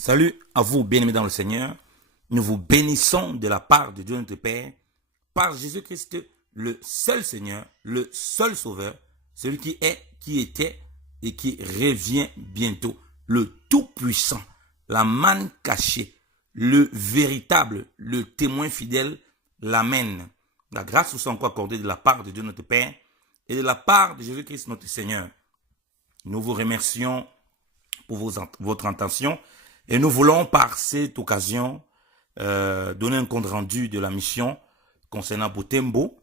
Salut à vous, bien-aimés dans le Seigneur. Nous vous bénissons de la part de Dieu notre Père, par Jésus-Christ, le seul Seigneur, le seul Sauveur, celui qui est, qui était et qui revient bientôt, le Tout-Puissant, la manne cachée, le véritable, le témoin fidèle, l'Amen. La grâce vous soit encore accordée de la part de Dieu notre Père et de la part de Jésus-Christ notre Seigneur. Nous vous remercions pour votre intention. Et nous voulons par cette occasion donner un compte rendu de la mission concernant Butembo.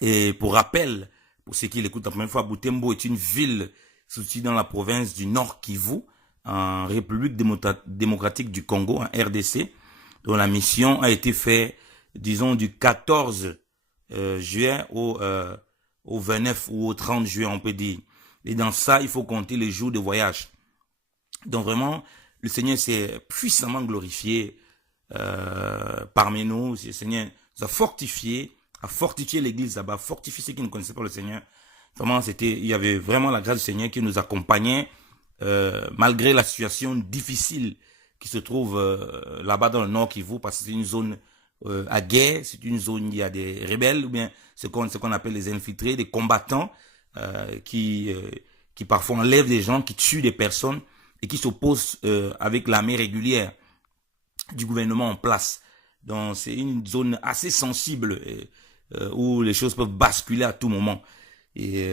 Et pour rappel, pour ceux qui l'écoutent la première fois, Butembo est une ville située dans la province du Nord Kivu, en République démocratique du Congo, en RDC, dont la mission a été faite, disons, du 14 juin au 29 ou au 30 juin, on peut dire. Et dans ça, il faut compter les jours de voyage. Donc vraiment, le Seigneur s'est puissamment glorifié parmi nous. Le Seigneur nous a fortifié l'église là-bas, fortifié ceux qui ne connaissaient pas le Seigneur. Vraiment, il y avait vraiment la grâce du Seigneur qui nous accompagnait malgré la situation difficile qui se trouve là-bas dans le Nord Kivu, parce que c'est une zone à guerre, c'est une zone où il y a des rebelles, ou bien ce qu'on appelle les infiltrés, des combattants qui parfois enlèvent des gens, qui tuent des personnes, et qui s'oppose avec l'armée régulière du gouvernement en place. Donc c'est une zone assez sensible où les choses peuvent basculer à tout moment. Et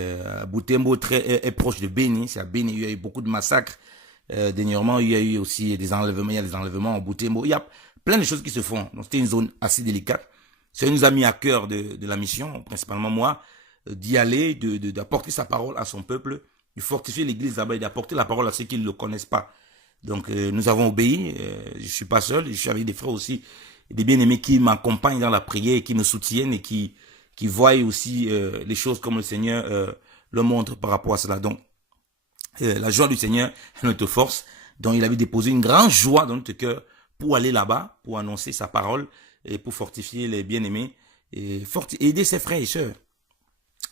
Butembo est proche de Beni, c'est à Beni, il y a eu beaucoup de massacres. Dernièrement, il y a eu aussi des enlèvements, il y a des enlèvements en Butembo. Il y a plein de choses qui se font. Donc c'était une zone assez délicate. Ça nous a mis à cœur de la mission, principalement moi, d'y aller, d'apporter sa parole à son peuple, de fortifier l'église là-bas et d'apporter la parole à ceux qui ne le connaissent pas. Donc nous avons obéi, je suis pas seul, je suis avec des frères aussi, des bien-aimés qui m'accompagnent dans la prière et qui me soutiennent et qui voient aussi les choses comme le Seigneur le montre par rapport à cela. Donc la joie du Seigneur est notre force. Donc il avait déposé une grande joie dans notre cœur pour aller là-bas, pour annoncer sa parole et pour fortifier les bien-aimés et aider ses frères et sœurs.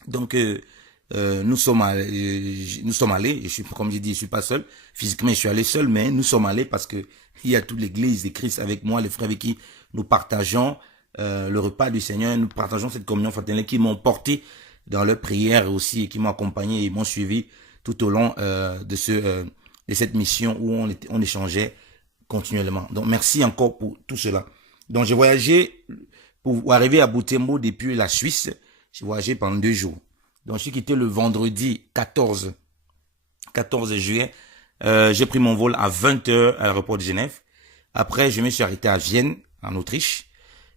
Donc nous sommes allés, je suis, comme j'ai dit, je suis pas seul, physiquement je suis allé seul, mais nous sommes allés parce que il y a toute l'église de Christ avec moi, les frères avec qui nous partageons le repas du Seigneur, nous partageons cette communion fraternelle, qui m'ont porté dans leur prière aussi, et qui m'ont accompagné et m'ont suivi tout au long de cette mission où on échangeait continuellement. Donc merci encore pour tout cela. Donc j'ai voyagé pour arriver à Butembo depuis la Suisse, j'ai voyagé pendant 2 jours. Donc, je suis quitté le vendredi 14 juillet. J'ai pris mon vol à 20h à l'aéroport de Genève. Après, je me suis arrêté à Vienne, en Autriche.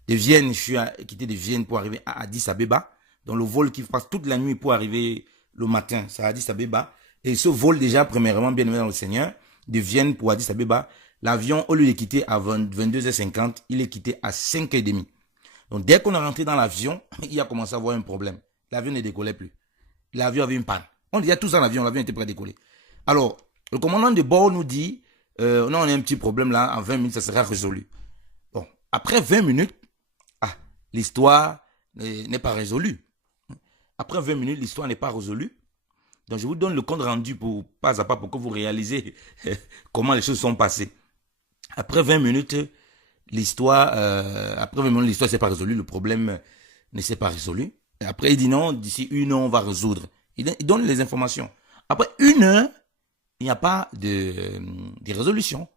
De Vienne, je suis quitté de Vienne pour arriver à Addis Abeba. Donc, le vol qui passe toute la nuit pour arriver le matin, c'est à Addis Abeba. Et ce vol, déjà, premièrement, bien aimé dans le Seigneur, de Vienne pour Addis Abeba, l'avion, au lieu de quitter à 22h50, il est quitté à 5h30. Donc, dès qu'on est rentré dans l'avion, il a commencé à avoir un problème. L'avion ne décollait plus. L'avion avait une panne. On disait tous dans l'avion était prêt à décoller. Alors, le commandant de bord nous dit, non, on a un petit problème là, en 20 minutes, ça sera résolu. Bon, après 20 minutes, l'histoire n'est pas résolue. Après 20 minutes, l'histoire n'est pas résolue. Donc, je vous donne le compte rendu pas à pas pour que vous réalisez comment les choses sont passées. Après 20 minutes, l'histoire ne s'est pas résolue, le problème ne s'est pas résolu. Après, il dit non, d'ici 1 heure, on va résoudre. Il donne les informations. Après 1 heure, il n'y a pas de résolution.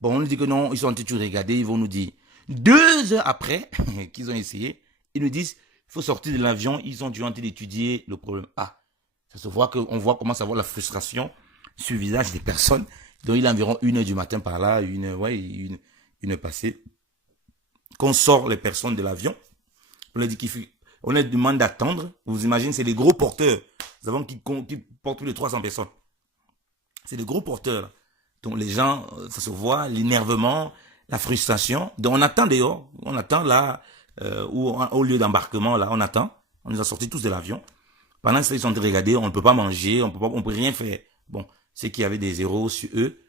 Bon, on nous dit que non, ils sont en train de regarder, ils vont nous dire. 2 heures après qu'ils ont essayé, ils nous disent, il faut sortir de l'avion, ils ont dû en train d'étudier le problème. Ça se voit on voit comment ça voit la frustration sur le visage des personnes. Donc, il est environ 1 heure du matin par là, une heure passée, qu'on sort les personnes de l'avion. On leur demande d'attendre. Vous imaginez, c'est les gros porteurs. Nous avons qui portent plus de 300 personnes. C'est les gros porteurs. Là. Donc les gens, ça se voit, l'énervement, la frustration. Donc on attend dehors. On attend là, au lieu d'embarquement, là, on attend. On nous a sortis tous de l'avion. Pendant ce temps, ils sont en train de regarder, on ne peut pas manger, on peut rien faire. Bon, ceux qui avaient des zéros sur eux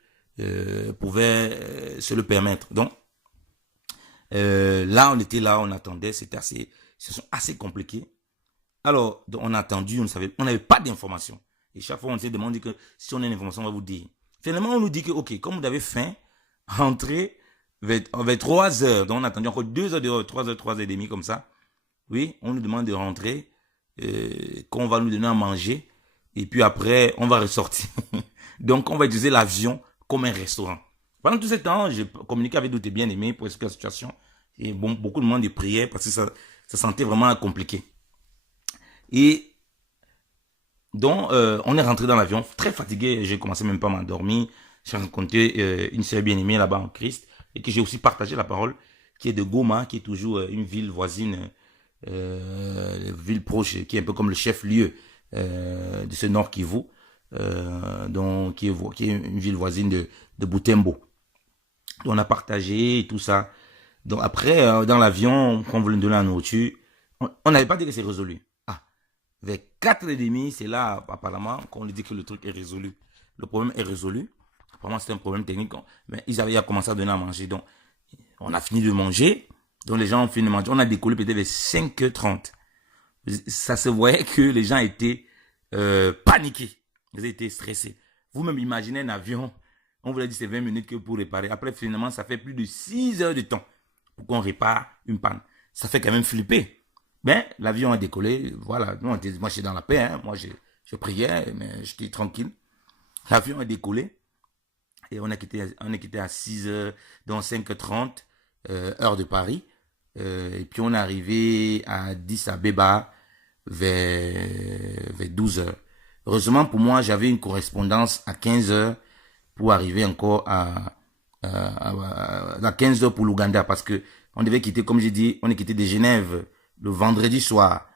pouvaient se le permettre. Donc, là, on était là, on attendait, c'était assez compliqué. Alors, on a attendu, on n'avait pas d'informations. Et chaque fois, on s'est demandé que si on a une information, on va vous dire. Finalement, on nous dit que, ok, comme vous avez faim, rentrez vers 3 heures. Donc, on a attendu encore 2 heures, 3 heures, 3 heures et demie, comme ça. Oui, on nous demande de rentrer, qu'on va nous donner à manger. Et puis après, on va ressortir. Donc, on va utiliser l'avion comme un restaurant. Pendant tout ce temps, j'ai communiqué avec d'autres bien-aimés pour expliquer la situation. Et bon, beaucoup de monde de prière parce que ça sentait vraiment compliqué. Et donc, on est rentré dans l'avion, très fatigué. J'ai commencé même pas à m'endormir. J'ai rencontré une sœur bien-aimée là-bas en Christ et que j'ai aussi partagé la parole, qui est de Goma, qui est toujours une ville voisine, ville proche, qui est un peu comme le chef-lieu de ce Nord Kivu, donc qui est une ville voisine de Butembo. Donc, on a partagé et tout ça. Donc après, dans l'avion, quand on voulait nous donner la nourriture, on n'avait pas dit que c'est résolu. Ah, vers 4h30, c'est là, apparemment, qu'on nous dit que le truc est résolu. Le problème est résolu. Apparemment, c'est un problème technique. Mais ils avaient commencé à donner à manger. Donc, on a fini de manger. Donc, les gens ont fini de manger. On a décollé peut-être vers 5h30. Ça se voyait que les gens étaient paniqués. Ils étaient stressés. Vous-même imaginez un avion. On vous l'a dit, c'est 20 minutes que pour réparer. Après, finalement, ça fait plus de 6 heures de temps pour qu'on répare une panne. Ça fait quand même flipper. Mais l'avion a décollé. Voilà. Nous, moi, j'étais dans la paix. Hein. Moi, je priais, mais j'étais tranquille. L'avion a décollé. Et on a quitté à 6 heures, donc 5h30, heure de Paris. Et puis, on est arrivé à Addis Abeba vers 12 heures. Heureusement pour moi, j'avais une correspondance à 15 heures pour arriver encore à 15 heures pour l'Ouganda, parce que on devait quitter, comme j'ai dit, on est quitté de Genève le vendredi soir.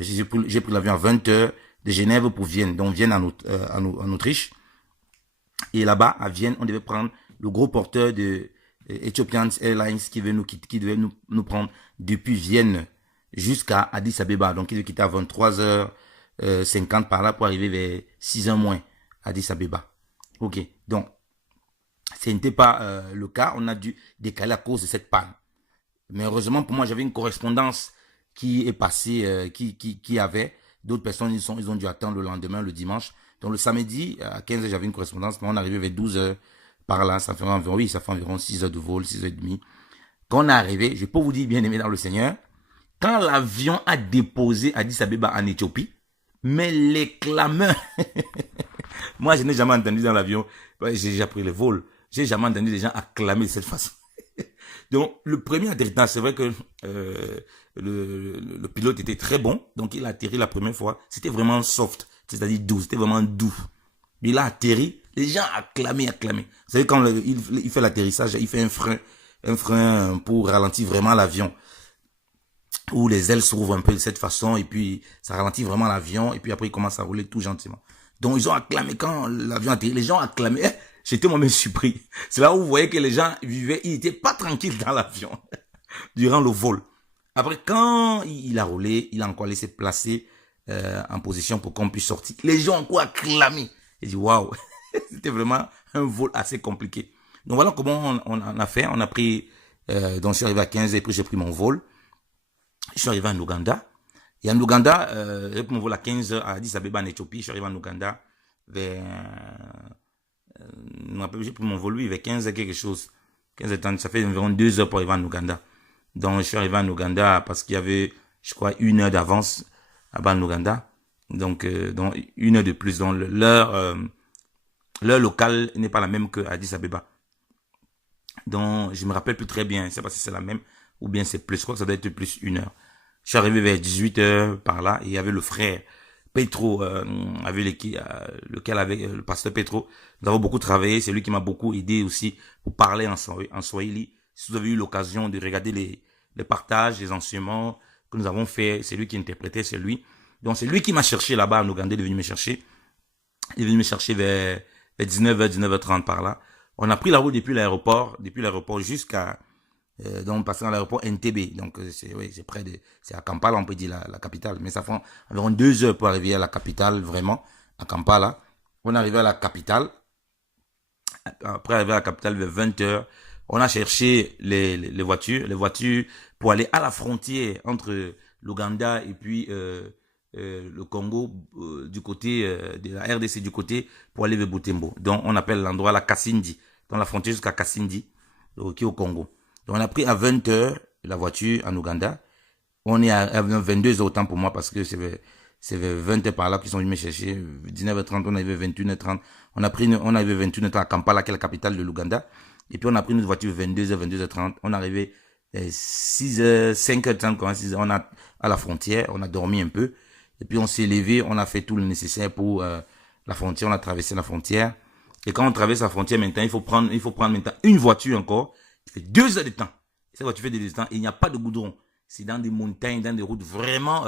J'ai pris l'avion à 20 heures de Genève pour Vienne, donc Vienne en Autriche. Et là-bas, à Vienne, on devait prendre le gros porteur de Ethiopian Airlines qui devait nous prendre depuis Vienne jusqu'à Addis Abeba. Donc, il devait quitter à 23h50 par là pour arriver vers 6h moins à Addis Abeba. Ok, donc, ce n'était pas le cas. On a dû décaler à cause de cette panne. Mais heureusement pour moi, j'avais une correspondance qui est passée, qui avait. D'autres personnes, ils ont dû attendre le lendemain, le dimanche. Donc le samedi, à 15h, j'avais une correspondance. Mais on est arrivé vers 12h par là. Ça fait environ 6 heures de vol, 6h30. Quand on est arrivé, je peux vous dire, bien aimé dans le Seigneur, quand l'avion a déposé à Addis Abeba en Éthiopie, mais les clameurs, moi je n'ai jamais entendu dans l'avion, j'ai déjà pris le vol, j'ai jamais entendu des gens acclamer de cette façon. Donc le premier atterrissage, c'est vrai que le pilote était très bon, donc il a atterri la première fois, c'était vraiment soft, c'est-à-dire doux, c'était vraiment doux. Il a atterri, les gens acclamaient. Vous savez, quand il fait l'atterrissage, il fait un frein pour ralentir vraiment l'avion, où les ailes s'ouvrent un peu de cette façon, et puis ça ralentit vraiment l'avion, et puis après il commence à rouler tout gentiment. Donc ils ont acclamé quand l'avion atterri, les gens acclamaient. J'étais moi-même surpris. C'est là où vous voyez que les gens vivaient, ils n'étaient pas tranquilles dans l'avion durant le vol. Après, quand il a roulé, il a encore laissé placer en position pour qu'on puisse sortir. Les gens ont encore acclamé. J'ai dit waouh, c'était vraiment un vol assez compliqué. Donc voilà comment on a fait. On a pris, donc je suis arrivé à 15h, et puis j'ai pris mon vol. Je suis arrivé en Ouganda. Et en Ouganda, j'ai pris mon vol à 15h à Addis Abeba en Éthiopie. Je suis arrivé en Ouganda vers... j'ai pris mon vol, lui, vers 15h quelque chose. 15h30, ça fait environ 2 heures pour arriver en Ouganda. Donc, je suis arrivé en Ouganda parce qu'il y avait, je crois, 1 heure d'avance là-bas en Ouganda. Donc 1 heure de plus. Donc, l'heure locale n'est pas la même que Addis Abeba. Donc, je me rappelle plus très bien. Je sais pas si c'est la même ou bien c'est plus. Je crois que ça doit être plus 1 heure. Je suis arrivé vers 18h par là et il y avait le frère Petro, lequel avait le pasteur Petro. Nous avons beaucoup travaillé. C'est lui qui m'a beaucoup aidé aussi pour parler en Swahili. Si vous avez eu l'occasion de regarder les partages, les enseignements que nous avons fait, c'est lui qui interprétait, c'est lui. Donc c'est lui qui m'a cherché là-bas en Ouganda, il est venu me chercher. Il est venu me chercher vers 19h, 19h30 par là. On a pris la route depuis l'aéroport jusqu'à donc passant à l'aéroport Entebbe. Donc c'est près de, c'est à Kampala, on peut dire la capitale, mais ça prend environ 2 heures pour arriver à la capitale, vraiment à Kampala. On est arrivé à la capitale. Après arriver à la capitale vers 20h, on a cherché les voitures pour aller à la frontière entre l'Ouganda et puis le Congo du côté de la RDC du côté pour aller vers Butembo. Donc on appelle l'endroit la Kasindi, dans la frontière jusqu'à Kasindi, qui est au Congo. Donc on a pris à 20 h la voiture en Ouganda. On est à 22 h autant pour moi parce que c'est vers 20 h par là qu'ils sont venus me chercher. 19 h 30, on arrivé 21 h 30. On arrivé 21 h 30 à Kampala, qui est la capitale de l'Ouganda. Et puis on a pris notre voiture 22 h 22 h 30. On est arrivé 6 h 5 h 30, on a à la frontière, on a dormi un peu. Et puis on s'est levé, on a fait tout le nécessaire pour la frontière, on a traversé la frontière. Et quand on traverse la frontière maintenant, il faut prendre maintenant une voiture encore. Il fait 2 heures de temps. Cette voiture fait des temps et il n'y a pas de goudron. C'est dans des montagnes, dans des routes vraiment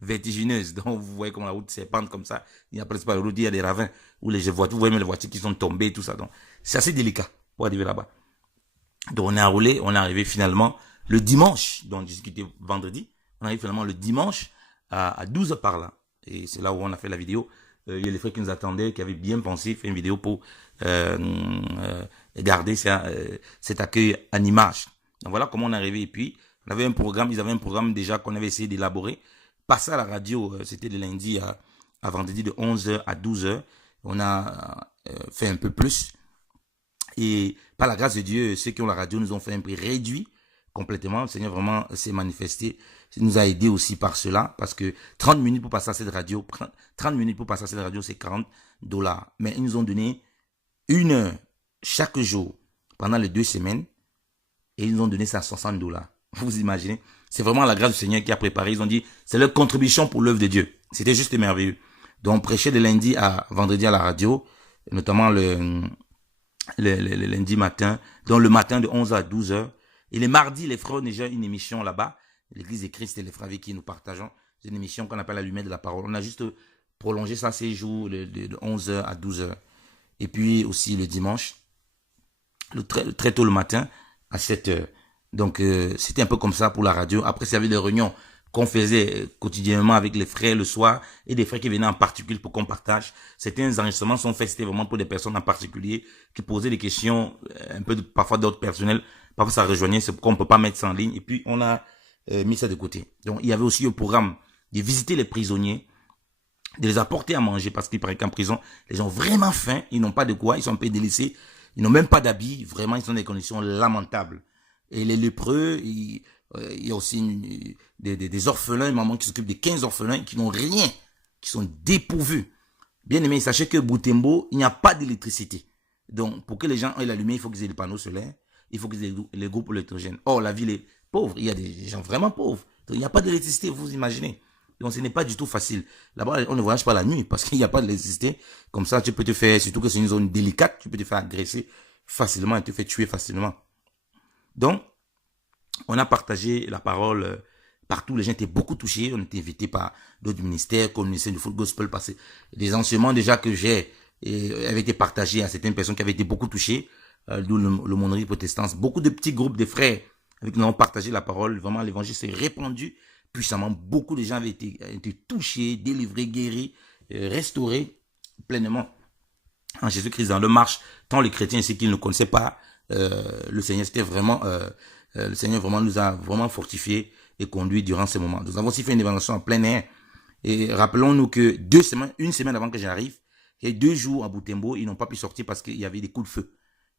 vertigineuses. Donc vous voyez comment la route serpente comme ça. Il n'y a presque pas de route, il y a des ravins où les voitures, vous voyez même les voitures qui sont tombées, tout ça. Donc c'est assez délicat pour arriver là-bas. Donc on est enroulé, on est arrivé finalement le dimanche, donc on discutait vendredi. On arrive finalement le dimanche à 12 h par là. Et c'est là où on a fait la vidéo. Il y a les frères qui nous attendaient, qui avaient bien pensé faire une vidéo pour garder cet accueil en image. Donc voilà comment on est arrivé. Et puis, on avait un programme, ils avaient un programme déjà qu'on avait essayé d'élaborer. Passer à la radio, c'était de lundi à vendredi de 11 h à 12 h. On a fait un peu plus. Et par la grâce de Dieu, ceux qui ont la radio nous ont fait un prix réduit complètement. Le Seigneur vraiment s'est manifesté. Il nous a aidé aussi par cela, parce que 30 minutes pour passer à cette radio, 30 minutes pour passer à cette radio, c'est $40. Mais ils nous ont donné 1 heure chaque jour pendant les 2 semaines, et ils nous ont donné ça à $60. Vous imaginez? C'est vraiment la grâce du Seigneur qui a préparé. Ils ont dit, c'est leur contribution pour l'œuvre de Dieu. C'était juste merveilleux. Donc, on prêchait de lundi à vendredi à la radio, notamment le lundi matin, donc le matin de 11 h à 12 h. Et les mardis, les frères ont déjà une émission là-bas, l'Église de Christ et les frères avec qui nous partageons. C'est une émission qu'on appelle la lumière de la parole. On a juste prolongé ça ces jours de 11 h à 12 h. Et puis aussi le dimanche, très tôt le matin, à 7 h. Donc c'était un peu comme ça pour la radio. Après, il y avait des réunions qu'on faisait quotidiennement avec les frères le soir et des frères qui venaient en particulier pour qu'on partage. Certains enregistrements sont faits, c'était vraiment pour des personnes en particulier qui posaient des questions, un peu parfois d'autres personnels. Parfois ça rejoignait, c'est pourquoi on ne peut pas mettre ça en ligne. Et puis on a mis ça de côté. Donc il y avait aussi un programme de visiter les prisonniers, de les apporter à manger, parce qu'il paraît qu'en prison, les gens ont vraiment faim, ils n'ont pas de quoi, ils sont un peu délaissés, ils n'ont même pas d'habits, vraiment ils sont dans des conditions lamentables. Et les lépreux, il y a aussi des orphelins, une maman qui s'occupe de 15 orphelins qui n'ont rien, qui sont dépourvus. Bien aimé, sachez que Butembo, il n'y a pas d'électricité. Donc, pour que les gens aient la lumière, il faut qu'ils aient des panneaux solaires, il faut qu'ils aient les groupes électrogènes. Or, la ville est pauvre, il y a des gens vraiment pauvres. Donc, il n'y a pas d'électricité, vous imaginez. Donc, ce n'est pas du tout facile. Là-bas, on ne voyage pas la nuit parce qu'il n'y a pas d'électricité. Comme ça, tu peux te faire, surtout que c'est une zone délicate, tu peux te faire agresser facilement et te faire tuer facilement. Donc, on a partagé la parole partout. Les gens étaient beaucoup touchés. On était invités par d'autres ministères, comme le ministère du Full Gospel, parce que des enseignements déjà que j'ai avaient été partagés à certaines personnes qui avaient été beaucoup touchées, d'où l'aumônerie protestante. Beaucoup de petits groupes de frères avec qui nous avons partagé la parole. Vraiment, l'évangile s'est répandu puissamment. Beaucoup de gens avaient été touchés, délivrés, guéris, restaurés pleinement en Jésus-Christ dans leur marche. Tant les chrétiens ici qu'ils ne connaissaient pas le Seigneur, c'était vraiment... le Seigneur vraiment nous a vraiment fortifiés et conduits durant ces moments. Nous avons aussi fait une évaluation en plein air. Et rappelons-nous que une semaine avant que j'arrive, il y a 2 jours à Butembo, ils n'ont pas pu sortir parce qu'il y avait des coups de feu.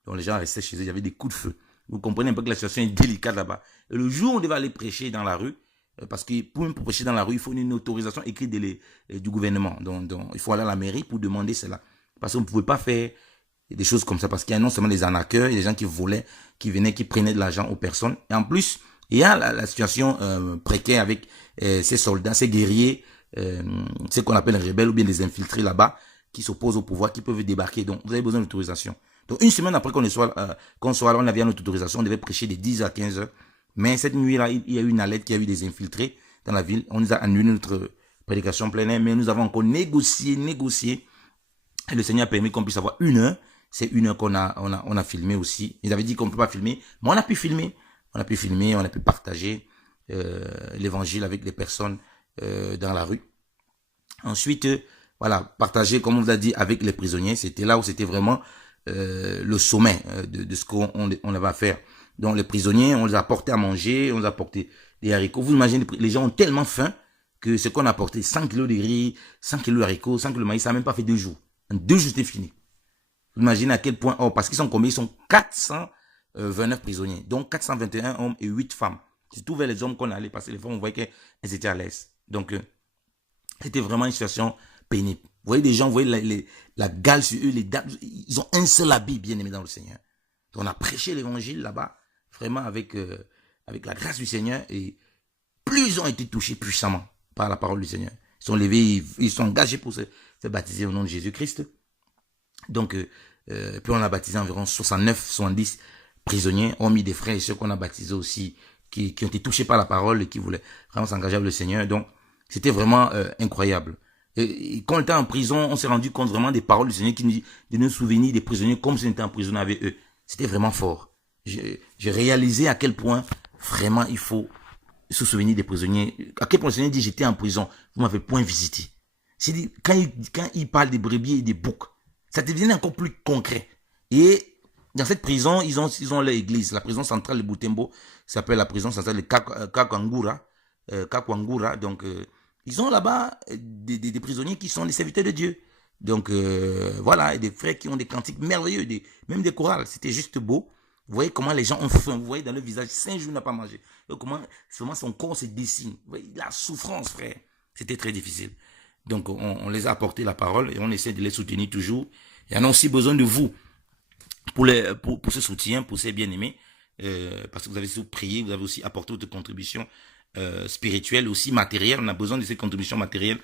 Donc les gens restaient chez eux, il y avait des coups de feu. Vous comprenez un peu que la situation est délicate là-bas. Et le jour où on devait aller prêcher dans la rue, parce que pour prêcher dans la rue, il faut une autorisation écrite du gouvernement. Donc il faut aller à la mairie pour demander cela. Parce qu'on ne pouvait pas faire des choses comme ça, parce qu'il y a non seulement des arnaqueurs, il y a des gens qui volaient, qui venaient, qui prenaient de l'argent aux personnes. Et en plus, il y a la situation précaire avec ces soldats, ces guerriers, ce qu'on appelle les rebelles ou bien les infiltrés là-bas, qui s'opposent au pouvoir, qui peuvent débarquer. Donc, vous avez besoin d'autorisation. Donc, une semaine après qu'on soit là, on avait notre autorisation, on devait prêcher de 10 à 15 heures. Mais cette nuit-là, il y a eu une alerte, qu'il y a eu des infiltrés dans la ville. On nous a annulé notre prédication plein air, mais nous avons encore négocié. Et le Seigneur a permis qu'on puisse avoir 1 heure. C'est 1 heure qu'on a filmé aussi. Ils avaient dit qu'on ne peut pas filmer, mais on a pu filmer. On a pu partager l'évangile avec les personnes dans la rue. Ensuite, voilà, partager, comme on vous a dit, avec les prisonniers. C'était là où c'était vraiment le sommet de ce qu'on avait à faire. Donc les prisonniers, on les a apportés à manger, on les a apporté des haricots. Vous imaginez, les gens ont tellement faim que ce qu'on a apporté, 100 kilos de riz, 100 kilos d'haricots, 100 kilos de maïs, ça n'a même pas fait 2 jours. En 2 jours, c'était fini. Vous imaginez à quel point, oh, parce qu'ils sont combien? Ils sont 429 prisonniers, donc 421 hommes et 8 femmes. C'est tout vers les hommes qu'on allait, parce que les femmes, on voyait qu'elles étaient à l'aise. Donc, c'était vraiment une situation pénible. Vous voyez des gens, vous voyez la gale sur eux, ils ont un seul habit, bien aimé dans le Seigneur. Donc, on a prêché l'évangile là-bas, vraiment avec la grâce du Seigneur, et plus ils ont été touchés puissamment par la parole du Seigneur. Ils sont levés, ils sont engagés pour se baptiser au nom de Jésus-Christ. Donc, puis on a baptisé environ 69, 70 prisonniers, hormis des frères et ceux qu'on a baptisés aussi, qui ont été touchés par la parole et qui voulaient vraiment s'engager avec le Seigneur. Donc, c'était vraiment incroyable. Et quand on était en prison, on s'est rendu compte vraiment des paroles du Seigneur qui nous dit de nous souvenir des prisonniers comme si on était en prison avec eux. C'était vraiment fort. J'ai réalisé à quel point vraiment il faut se souvenir des prisonniers. À quel point le Seigneur dit j'étais en prison, vous m'avez point visité. C'est quand il parle des brebis et des boucs, ça devient encore plus concret. Et dans cette prison, ils ont leur église, la prison centrale de Butembo, s'appelle la prison centrale de Kakwangura. Donc, ils ont là-bas des prisonniers qui sont des serviteurs de Dieu. Donc, voilà, et des frères qui ont des cantiques merveilleux, même des chorales. C'était juste beau. Vous voyez comment les gens ont faim. Vous voyez dans le visage, 5 jours n'a pas mangé. Donc, comment son corps se dessine. Vous voyez, la souffrance, frère. C'était très difficile. Donc, on les a apporté la parole et on essaie de les soutenir toujours. Et on a aussi besoin de vous pour ce soutien, pour ces bien-aimés. Parce que vous avez aussi prié, vous avez aussi apporté votre contribution spirituelle, aussi matérielle. On a besoin de ces contributions matérielles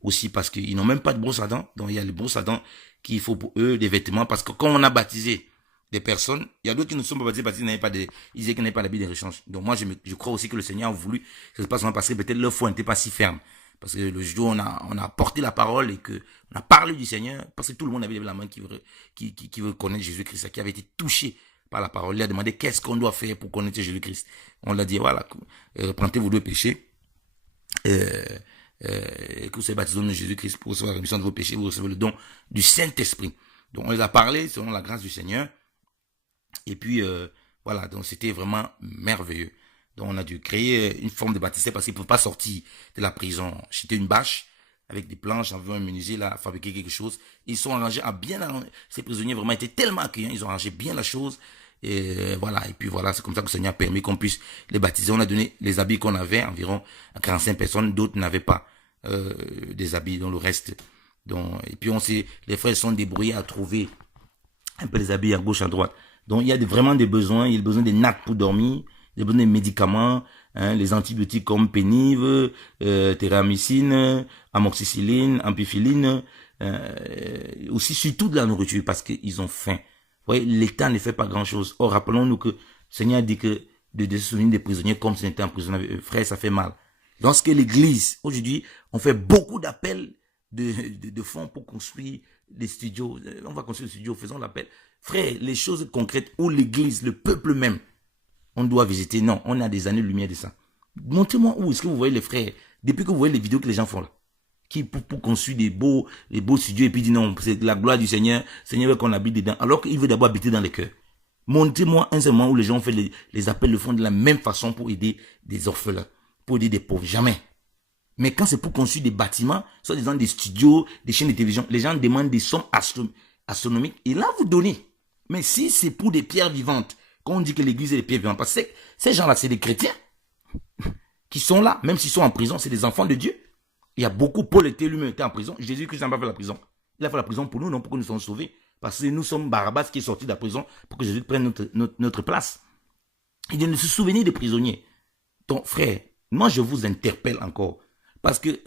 aussi parce qu'ils n'ont même pas de brosse à dents. Donc, il y a les brosses à dents qu'il faut pour eux, des vêtements. Parce que quand on a baptisé des personnes, il y a d'autres qui ne sont pas baptisés parce qu'ils n'avaient pas ils disaient qu'ils n'avaient pas l'habit de rechange. Donc, moi, je crois aussi que le Seigneur a voulu que ça se passe parce que peut-être leur foi n'était pas si ferme. Parce que le jour où on a porté la parole et que on a parlé du Seigneur, parce que tout le monde avait levé la main qui veut connaître Jésus-Christ, qui avait été touché par la parole. Il a demandé qu'est-ce qu'on doit faire pour connaître Jésus-Christ. On l'a dit, voilà, repentez vos 2 péchés, que vous soyez baptisés au nom de Jésus-Christ pour recevoir la rémission de vos péchés, vous recevez le don du Saint-Esprit. Donc on les a parlé selon la grâce du Seigneur. Et puis, voilà, donc c'était vraiment merveilleux. Donc on a dû créer une forme de baptistère parce qu'ils ne pouvaient pas sortir de la prison. J'étais une bâche avec des planches, on avait un menuisier là, fabriquer quelque chose. Ils sont arrangés à bien, ces prisonniers vraiment étaient tellement accueillants, ils ont arrangé bien la chose. Et voilà, et puis voilà, c'est comme ça que le Seigneur a permis qu'on puisse les baptiser. On a donné les habits qu'on avait, environ à 45 personnes, d'autres n'avaient pas des habits dans le reste. Donc, et puis les frères sont débrouillés à trouver un peu les habits à gauche, à droite. Donc il y a vraiment des besoins, il y a besoin des nattes pour dormir, il y a besoin des médicaments, hein, les antibiotiques comme pénive, téramycine, amoxicilline, ampicilline, aussi surtout de la nourriture parce qu'ils ont faim. Vous voyez, l'État ne fait pas grand-chose. Or, rappelons-nous que le Seigneur a dit que de se souvenir des prisonniers comme si on était en prison avec eux. Frère, ça fait mal. Lorsque l'Église, aujourd'hui, on fait beaucoup d'appels de fonds pour construire des studios. On va construire des studios, faisons l'appel. Frère, les choses concrètes où l'Église, le peuple même, on doit visiter. Non, on a des années-lumière de ça. Montrez-moi où est-ce que vous voyez les frères, depuis que vous voyez les vidéos que les gens font là, qui pour construire des beaux studios et puis dit non, c'est la gloire du Seigneur, Seigneur veut qu'on habite dedans, alors qu'il veut d'abord habiter dans les cœurs. Montrez-moi un seul moment où les gens ont fait les appels, le font de la même façon pour aider des orphelins, pour aider des pauvres, jamais. Mais quand c'est pour construire des bâtiments, soit des studios, des chaînes de télévision, les gens demandent des sommes astronomiques et là vous donnez. Mais si c'est pour des pierres vivantes, quand on dit que l'église est des pierres vivantes, parce que ces gens-là, c'est des chrétiens qui sont là, même s'ils sont en prison, c'est des enfants de Dieu. Il y a beaucoup, Paul lui-même était en prison. Jésus-Christ n'a pas fait la prison. Il a fait la prison pour nous, non pour que nous soyons sauvés. Parce que nous sommes Barabbas qui est sorti de la prison pour que Jésus prenne notre place. Il dit de se souvenir des prisonniers. Donc, frère, moi je vous interpelle encore. Parce que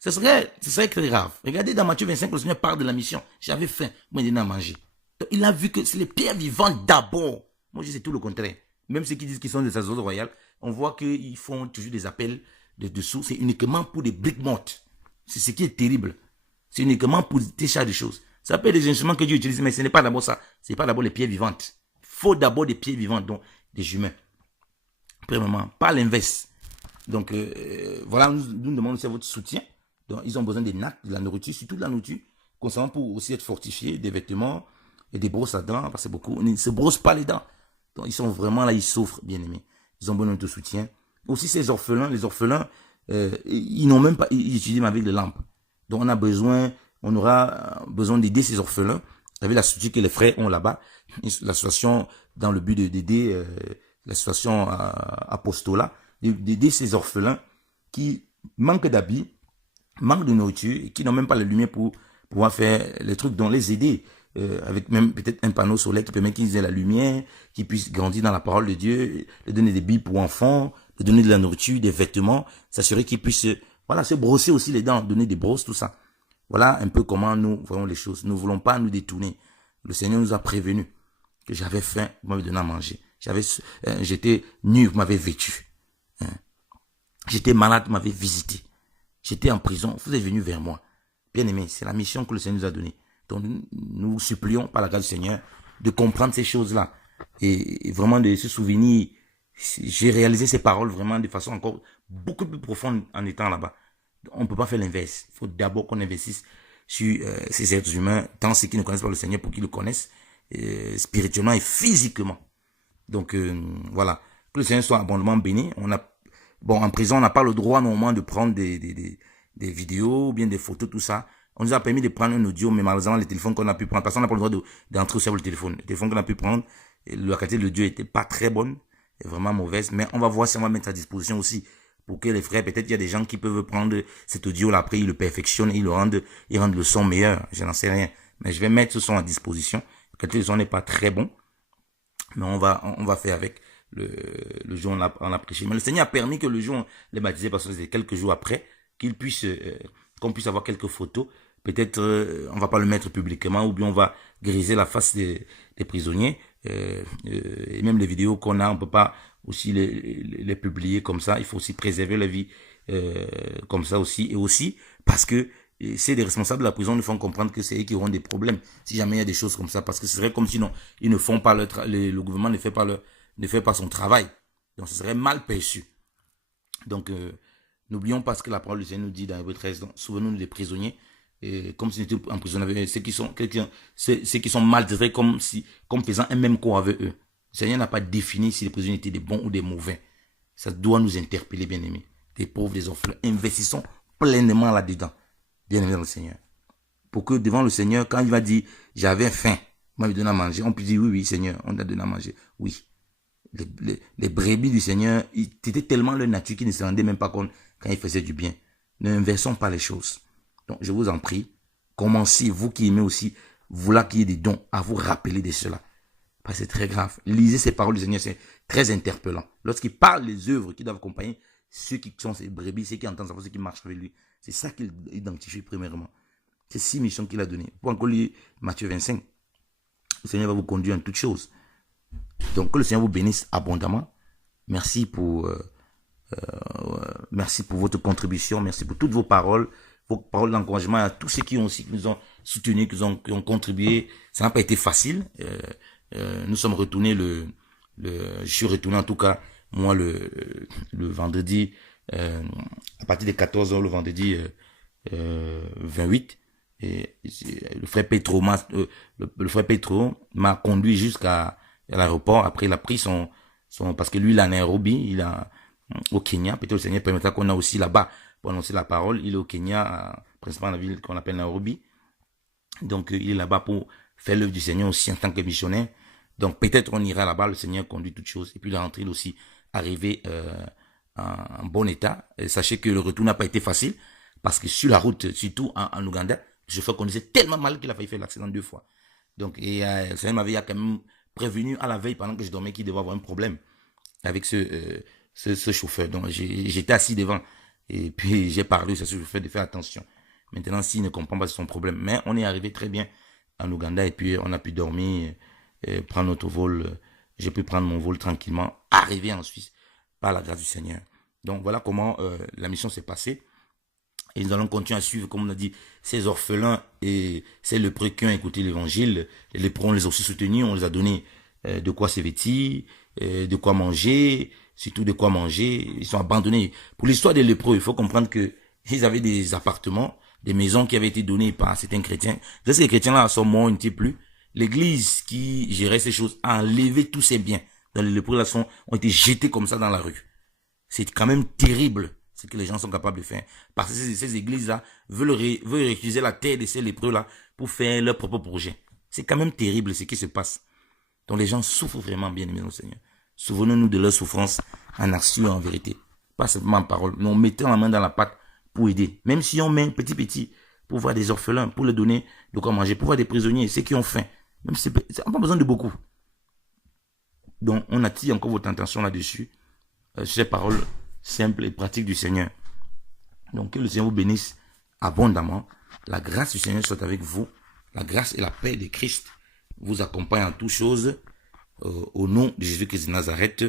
ce serait très grave. Regardez dans Matthieu 25, le Seigneur parle de la mission. J'avais faim, moi il donne à manger. Donc, il a vu que c'est les pierres vivantes d'abord. Moi je dis c'est tout le contraire. Même ceux qui disent qu'ils sont des sacerdotes royales, on voit qu'ils font toujours des appels de dessous. C'est uniquement pour des briques mortes. C'est ce qui est terrible. C'est uniquement pour des tas de choses. Ça peut être des instruments que Dieu utilise, mais ce n'est pas d'abord ça. Ce n'est pas d'abord les pierres vivantes. Il faut d'abord des pierres vivantes, donc des humains. Premièrement, pas l'inverse. Donc, voilà, nous demandons aussi votre soutien. Donc, ils ont besoin des nattes, de la nourriture, surtout de la nourriture, concernant pour aussi être fortifiés, des vêtements et des brosses à dents, parce que beaucoup ne se brossent pas les dents. Donc, ils sont vraiment là, ils souffrent, bien aimés. Ils ont besoin de notre soutien. Aussi, ces orphelins, les orphelins, ils n'ont même pas, ils utilisent même avec des lampes. Donc on aura besoin d'aider ces orphelins avec la structure que les frères ont là-bas, l'association dans le but d'aider l'association apostolat, d'aider ces orphelins qui manquent d'habits, manquent de nourriture et qui n'ont même pas la lumière pour pouvoir faire les trucs, dont les aider. Avec même peut-être un panneau solaire qui permet qu'ils aient la lumière, qu'ils puissent grandir dans la parole de Dieu, leur donner des billes pour enfants, leur donner de la nourriture, des vêtements, s'assurer qu'ils puissent voilà, se brosser aussi les dents, donner des brosses, tout ça. Voilà un peu comment nous voyons les choses. Nous ne voulons pas nous détourner. Le Seigneur nous a prévenu que j'avais faim, vous m'avez donné à manger. J'étais nu, vous m'avez vêtu. Hein. J'étais malade, vous m'avez visité. J'étais en prison, vous êtes venu vers moi. Bien aimé, c'est la mission que le Seigneur nous a donnée. Donc nous supplions par la grâce du Seigneur de comprendre ces choses-là et vraiment de se souvenir. J'ai réalisé ces paroles vraiment de façon encore beaucoup plus profonde en étant là-bas. On ne peut pas faire l'inverse. Il faut d'abord qu'on investisse sur ces êtres humains, tant ceux qui ne connaissent pas le Seigneur pour qu'ils le connaissent spirituellement et physiquement. Donc voilà, que le Seigneur soit abondamment béni. En prison, on n'a pas le droit normalement de prendre des vidéos ou bien des photos, tout ça. On nous a permis de prendre un audio, mais malheureusement, les téléphones qu'on a pu prendre, parce qu'on n'a pas le droit d'entrer aussi avec le téléphone. Le téléphone qu'on a pu prendre, la qualité de l'audio était pas très bonne, est vraiment mauvaise, mais on va voir si on va mettre à disposition aussi pour que les frères, peut-être il y a des gens qui peuvent prendre cet audio-là, après ils le perfectionnent, ils rendent le son meilleur, je n'en sais rien. Mais je vais mettre ce son à disposition. La qualité du son n'est pas très bon, mais on va faire avec le jour où on a prêché. Mais le Seigneur a permis que le jour où on les baptisait, parce que c'était quelques jours après, qu'on puisse avoir quelques photos. Peut-être on va pas le mettre publiquement, ou bien on va griser la face des prisonniers. Et même les vidéos qu'on a, on peut pas aussi les publier comme ça. Il faut aussi préserver la vie comme ça aussi. Et aussi parce que c'est des responsables de la prison nous font comprendre que c'est eux qui auront des problèmes si jamais il y a des choses comme ça. Parce que ce serait comme si non, ils ne font pas le gouvernement ne fait pas son travail. Donc ce serait mal perçu. Donc n'oublions pas ce que la parole du Seigneur nous dit dans Hébreux 13. Souvenons-nous des prisonniers. Comme s'ils étaient emprisonnés, ceux qui sont maltraités comme faisant un même corps avec eux. Le Seigneur n'a pas défini si les prisonniers étaient des bons ou des mauvais. Ça doit nous interpeller, bien aimés. Des pauvres, des orphelins. Investissons pleinement là-dedans, bien aimés dans le Seigneur. Pour que devant le Seigneur, quand il va dire, j'avais faim, il m'a donné à manger, on peut dire, oui, Seigneur, on t'a donné à manger. Oui. Les brebis du Seigneur, c'était tellement leur nature qu'ils ne se rendaient même pas compte quand ils faisaient du bien. Ne inversons pas les choses. Donc, je vous en prie, commencez, vous qui aimez aussi, vous là qui avez des dons, à vous rappeler de cela. Parce que c'est très grave. Lisez ces paroles du Seigneur, c'est très interpellant. Lorsqu'il parle des œuvres qui doivent accompagner ceux qui sont ses brebis, ceux qui entendent sa voix, ceux qui marchent avec lui, c'est ça qu'il identifie premièrement. C'est 6 missions qu'il a données. Pour encore lire Matthieu 25, le Seigneur va vous conduire en toutes choses. Donc, que le Seigneur vous bénisse abondamment. Merci pour votre contribution. Merci pour toutes vos paroles d'encouragement à tous ceux qui nous ont soutenus, qui ont contribué. Ça n'a pas été facile. Nous sommes retournés je suis retourné en tout cas, moi, le vendredi, à partir de 14h, le vendredi 28. Et le frère Petro m'a conduit jusqu'à l'aéroport. Après, il a pris parce que lui, il est à Nairobi, au Kenya. Peut-être le Seigneur permettra qu'on a aussi là-bas pour annoncer la parole. Il est au Kenya, principalement dans la ville qu'on appelle Nairobi. Donc, il est là-bas pour faire l'œuvre du Seigneur aussi en tant que missionnaire. Donc, peut-être on ira là-bas, le Seigneur conduit toutes choses. Et puis, la rentrée, il est aussi arrivé en bon état. Et sachez que le retour n'a pas été facile, parce que sur la route, surtout en Ouganda, le chauffeur conduisait tellement mal qu'il a failli faire l'accident 2 fois. Donc, le Seigneur m'avait quand même prévenu à la veille, pendant que je dormais, qu'il devait avoir un problème avec ce chauffeur. Donc, j'étais assis devant. Et puis, j'ai parlé à ce chauffeur de faire attention. Maintenant, s'il ne comprend pas, c'est son problème. Mais on est arrivé très bien en Ouganda. Et puis, on a pu dormir, prendre notre vol. J'ai pu prendre mon vol tranquillement, arriver en Suisse par la grâce du Seigneur. Donc, voilà comment la mission s'est passée. Et nous allons continuer à suivre, comme on a dit, ces orphelins et ces lépreux qui ont écouté l'évangile. Les lépreux, on les a aussi soutenus, on les a donné de quoi se vêtir, de quoi manger, surtout de quoi manger. Ils sont abandonnés. Pour l'histoire des lépreux, il faut comprendre que ils avaient des appartements, des maisons qui avaient été données par certains chrétiens. Ces chrétiens-là sont morts, ils n'étaient plus. L'église qui gérait ces choses a enlevé tous ces biens. Donc les lépreux là ont été jetés comme ça dans la rue. C'est quand même terrible. ce que les gens sont capables de faire. Parce que ces églises-là veulent utiliser la terre de ces lépreux-là pour faire leur propre projet. C'est quand même terrible ce qui se passe. Donc les gens souffrent vraiment, bien aimés, Seigneur. Souvenons-nous de leur souffrance en action, en vérité. Pas simplement en parole. Mais on mettait la main dans la pâte pour aider. Même si on met petit, pour voir des orphelins, pour leur donner de quoi manger, pour voir des prisonniers, ceux qui ont faim. Même si on n'a pas besoin de beaucoup. Donc on attire encore votre attention là-dessus. Sur ces paroles simples et pratiques du Seigneur. Donc que le Seigneur vous bénisse abondamment. La grâce du Seigneur soit avec vous. La grâce et la paix de Christ vous accompagnent en toutes choses. Au nom de Jésus-Christ de Nazareth,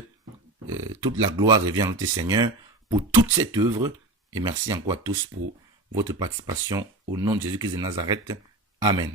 toute la gloire revient à notre Seigneur pour toute cette œuvre. Et merci encore à tous pour votre participation. Au nom de Jésus-Christ de Nazareth. Amen.